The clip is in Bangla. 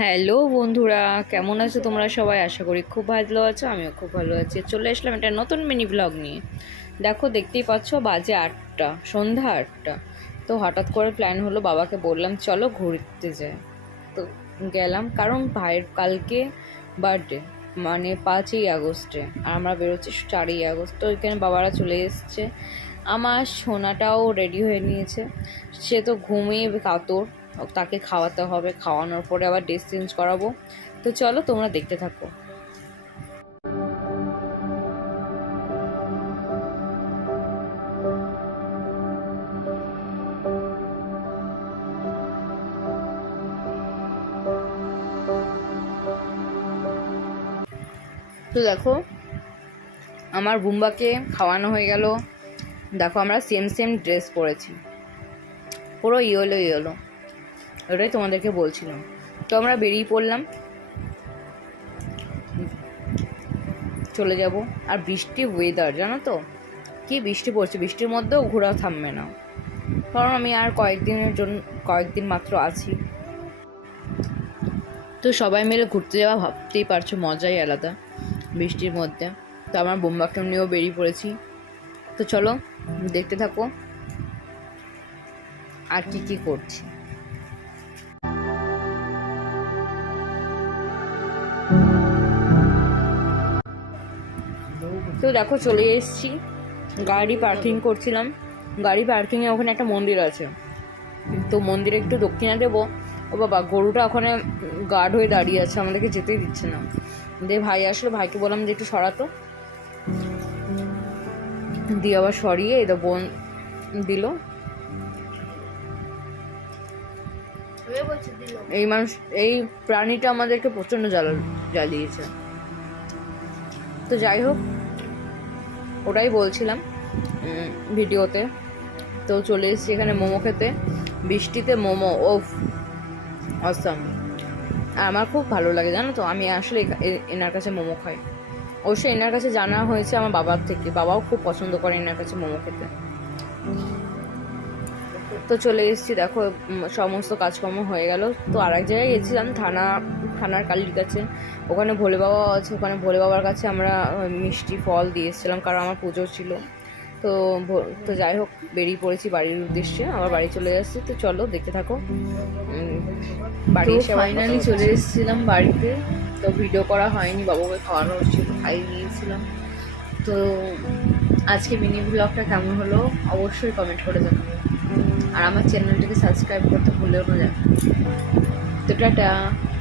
হ্যালো বন্ধুরা, কেমন আছো তোমরা সবাই? আশা করি খুব ভালো আছো, আমিও খুব ভালো আছি। চলে আসলাম একটা নতুন মিনি ব্লগ নিয়ে। দেখো, দেখতেই পাচ্ছ বাজে 8টা, সন্ধ্যা 8টা। তো হঠাৎ করে প্ল্যান হলো, বাবাকে বললাম চলো ঘুরতে যাই। তো গেলাম, কারণ ভাইয়ের কালকে বার্থডে, মানে 5ই আগস্টে, আর আমরা বেরোচ্ছি 4ই আগস্ট। তো ওইখানে বাবারা চলে এসছে, আমার সোনাটাও রেডি হয়ে নিয়েছে। সে তো ঘুমিয়ে কাতর, তাকে খাওয়াতে হবে, খাওয়ানোর পরে আবার ড্রেস চেঞ্জ করাবো। তো চলো তোমরা দেখতে থাকো। তো দেখো, আমার বুম্বাকে খাওয়ানো হয়ে গেল। দেখো, আমরা সেম সেম ড্রেস পরেছি, পুরো ইয়েলো ইয়েলো। ওটাই তোমাদেরকে বলছিলাম। তো আমরা বেরিয়ে পড়লাম, চলে যাব। আর বৃষ্টি ওয়েদার, জানো তো কি বৃষ্টি পড়ছে, বৃষ্টির মধ্যেও ঘোরা থামবে না, কারণ আমি আর কয়েকদিন মাত্র আছি। তো সবাই মিলে ঘুরতে যাওয়া, ভাবতেই পারছো, মজাই আলাদা বৃষ্টির মধ্যে। তো আমার বোম্বাকে নিয়েও বেরিয়ে পড়েছি। তো চলো দেখতে থাকো আর কি কি করছি। তো দেখো, চলে এসেছি, গাড়ি পার্কিং করছিলাম। গাড়ি পার্কিংয়ে ওখানে একটা মন্দির আছে, তো মন্দিরে একটু দক্ষিণা দেবো। ও বাবা, গরুটা ওখানে গার্ড হয়ে দাঁড়িয়ে আছে, আমাদেরকে যেতেই দিচ্ছে না। দিয়ে ভাই আসলো, ভাইকে বললাম যে একটু সরাতো, দিয়ে আবার সরিয়ে এটা বোন দিল। এই প্রাণীটা আমাদেরকে প্রচণ্ড জ্বালিয়েছে। তো যাই হোক, ওটাই বলছিলাম ভিডিওতে। তো চলে এসেছি এখানে মোমো খেতে, বৃষ্টিতে মোমো, ওফ অসাম। আর আমার খুব ভালো লাগে, জানো তো, আমি আসলে এনার কাছে মোমো খাই। অবশ্যই এনার কাছে জানা হয়েছে আমার বাবার থেকে, বাবাও খুব পছন্দ করে এনার কাছে মোমো খেতে। তো চলে এসেছি, দেখো সমস্ত কাজকর্ম হয়ে গেল। তো আর এক জায়গায় গেছিলাম, থানার কালীর কাছে, ওখানে ভোলে বাবা আছে। ওখানে ভোলে বাবার কাছে আমরা মিষ্টি ফল দিয়ে এসেছিলাম, কারণ আমার পুজো ছিল। তো তো যাই হোক, বেরিয়ে পড়েছি বাড়ির উদ্দেশ্যে, আবার বাড়ি চলে যাচ্ছি। তো চলো দেখতে থাকো। বাড়ি এসে ফাইনালি চলে এসেছিলাম বাড়িতে। তো ভিডিও করা হয়নি, বাবুকে খাওয়ানো হচ্ছিল, খাইয়ে নিয়েছিলাম। তো আজকে মিনি ব্লগটা কেমন হলো অবশ্যই কমেন্ট করে জানাবো, আর আমার চ্যানেলটাকে সাবস্ক্রাইব করতে ভুলেও না। তো টাটা।